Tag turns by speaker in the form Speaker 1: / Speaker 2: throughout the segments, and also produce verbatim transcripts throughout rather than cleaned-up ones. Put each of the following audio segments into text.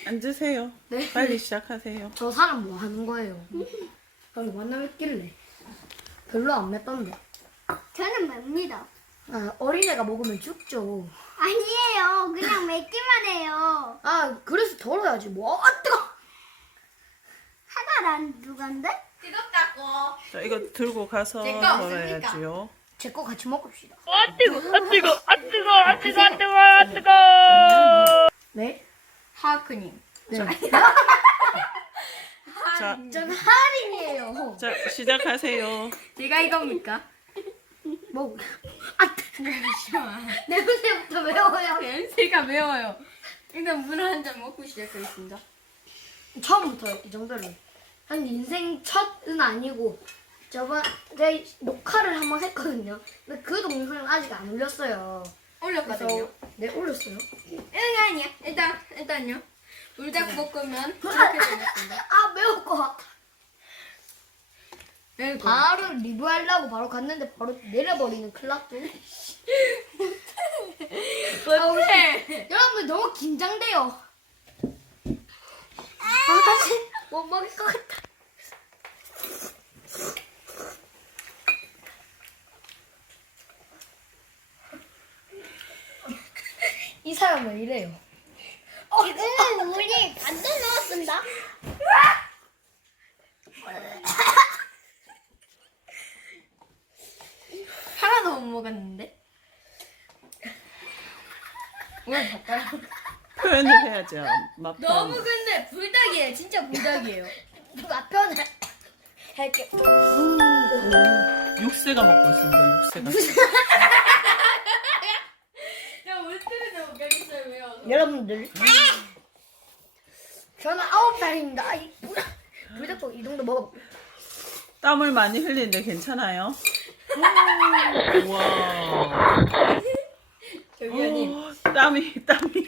Speaker 1: 앉으세요.
Speaker 2: 네.
Speaker 1: 빨리 시작하세요.
Speaker 2: 저 사람 뭐 하는 거예요? 여기 만나 뵙길래 별로 안 맵던데.
Speaker 3: 저는 맵니다.
Speaker 2: 아, 어린애가 먹으면 죽죠.
Speaker 3: 아니에요. 그냥 맵기만 해요.
Speaker 2: 아, 그래서 덜어야지. 뭐, 아, 뜨거!
Speaker 3: 하나란 누간데?
Speaker 4: 뜨겁다고.
Speaker 1: 자, 이거 들고 가서
Speaker 4: 제거
Speaker 1: 덜어야지요.
Speaker 2: 제 거 같이 먹읍시다.
Speaker 5: 아 뜨거, 아 뜨거, 아 뜨거, 아 뜨거, 아 뜨거, 아 뜨거.
Speaker 2: 네?
Speaker 4: 하크님.
Speaker 2: 네.
Speaker 1: 자,
Speaker 2: 전 할인이에요.
Speaker 1: 자 시작하세요.
Speaker 4: 제가 이겁니까?
Speaker 2: 뭐, 아,
Speaker 4: 잠시만.
Speaker 2: 냄새부터 매워요.
Speaker 4: 냄새가 매워요. 일단 물 한 잔 먹고 시작하겠습니다.
Speaker 2: 처음부터요, 이 정도로. 한 인생 첫은 아니고, 저번, 제가 녹화를 한 번 했거든요. 근데 그 동영상은 아직 안 올렸어요.
Speaker 4: 올렸거든요.
Speaker 2: 그래서, 네, 올렸어요.
Speaker 4: 응, 아니야. 일단, 일단요. 불닭볶음면 이렇게 생겼습니다.
Speaker 2: 아, 매울 것 같아.
Speaker 4: 매울 거.
Speaker 2: 바로 리뷰하려고 바로 갔는데 바로 내려버리는 클락도.
Speaker 4: 못해.
Speaker 2: 여러분들 너무 긴장돼요. 아, 다시 못 먹을 것 같다. 이 사람 왜 이래요?
Speaker 3: 지금은 물이 반도 넣었습니다.
Speaker 4: 하나도 못 먹었는데. 왜 젓가락?
Speaker 1: 표현을 해야죠. 맛
Speaker 4: 너무
Speaker 1: 표현.
Speaker 4: 근데 불닭이에요. 진짜 불닭이에요.
Speaker 2: 누가 편을 할게.
Speaker 1: 육새가 먹고 있습니다. 육새가.
Speaker 4: 야, 울트리도 못 가겠어요. 왜요?
Speaker 2: 여러분들, 저는 아홉 살입니다. 아이, 불- 불닭볶 이 정도 먹어.
Speaker 1: 땀을 많이 흘리는데 괜찮아요? 우와.
Speaker 4: 저기요님.
Speaker 1: 어, 땀이 땀이.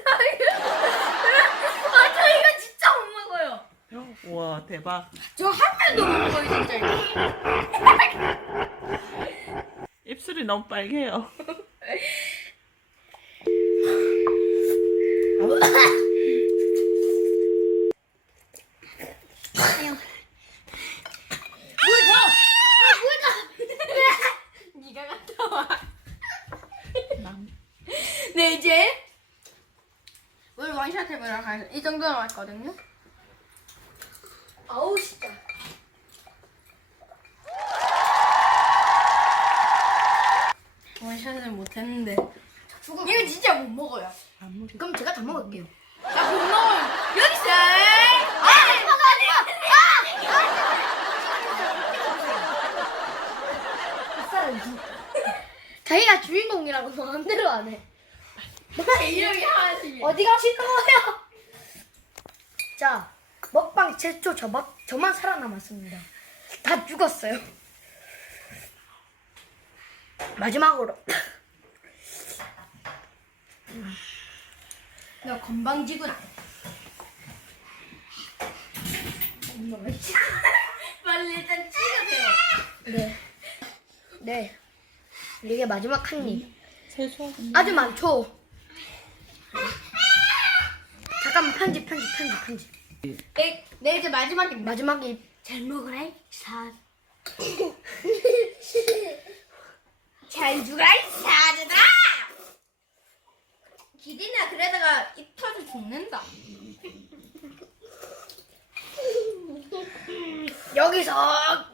Speaker 4: 아, 저 이거 진짜 못 먹어요.
Speaker 1: 우와 대박.
Speaker 4: 저 한 명도 못 먹어요, 진짜 이거.
Speaker 1: 입술이 너무 빨개요.
Speaker 4: 네가 갔다 와. 네, 이제 물 원샷 해보도록 하겠습니다. 이 정도 남았거든요.
Speaker 2: 아우, 진짜.
Speaker 4: 원샷은 못했는데.
Speaker 2: 죽음.
Speaker 4: 이거 진짜 못 먹어요.
Speaker 2: 그럼 제가 다 먹을게요.
Speaker 4: 나 못 먹어요. 여기 있어.
Speaker 2: 자기가 주인공이라고 마음대로 안 해.
Speaker 4: 제 이름이 하나씩.
Speaker 2: 어디 가신 거예요? 자, 먹방 최초 저, 막, 저만 살아남았습니다. 다 죽었어요. 마지막으로.
Speaker 4: 나 건방지구나. 빨리 일단 찍으세요.
Speaker 2: 네. 네. 이게 마지막 한 입.
Speaker 1: 세수.
Speaker 2: 아주 많죠? 잠깐만, 편집, 편집, 편집, 편집.
Speaker 4: 네, 네 이제 마지막입니다.
Speaker 2: 마지막 입. 잘 먹어라, 사.
Speaker 4: 잘 죽어라 이 사자들아. 기린아 그러다가 입 터져 죽는다.
Speaker 2: 여기서